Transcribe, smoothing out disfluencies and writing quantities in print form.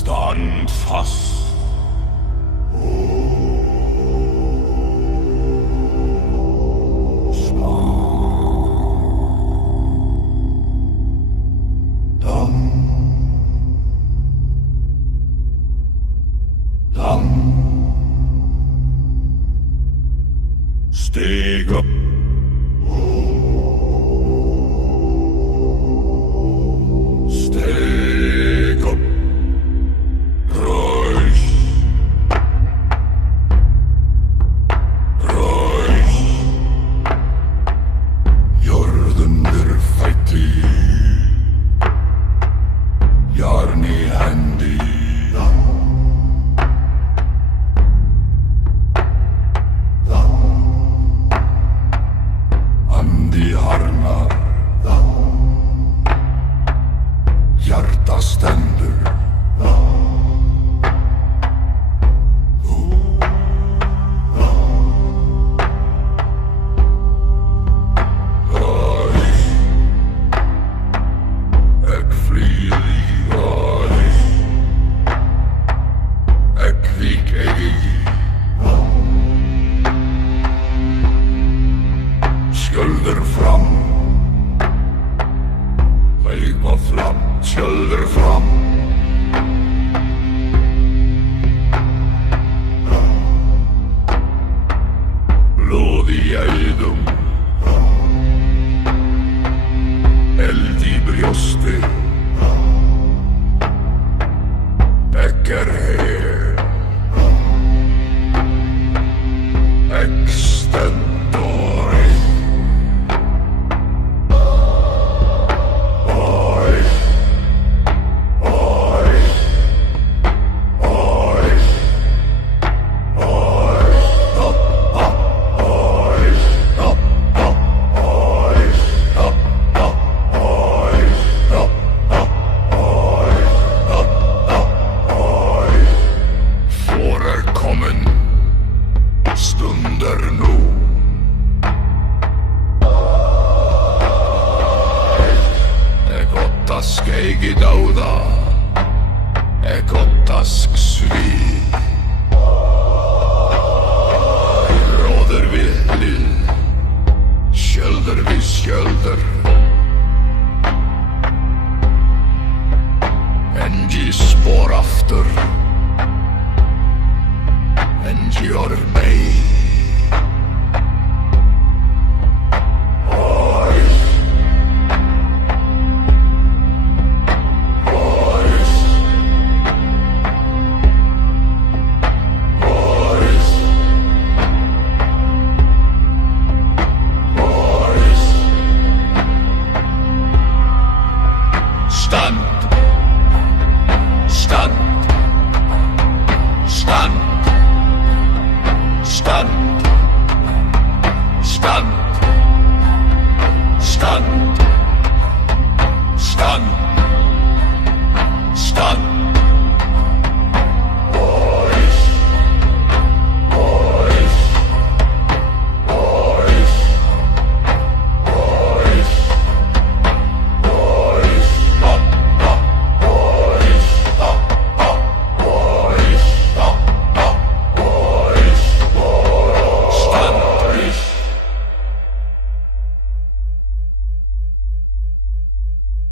Stand fast. Steg upp. Steg upp. Röjs. Röjs. Jörden blir fattig. Järn i händi. Andi harnar. Hjärta ständer. Ek flyr i röj. Ek vik ej. Skölder fram. Vejpa fram. Skölder fram. Blod i ejdum. Eld i bröstet. Ek her. Ek stendur. Stunder nu. Ek ottask eigi dauda. Ek ottask svi. Råder við lið. Skjölder við skjölder. Engi spår aftur. Engi gör mig. Stand. Stand. Stand. Stand. Stand. Stand. Stand.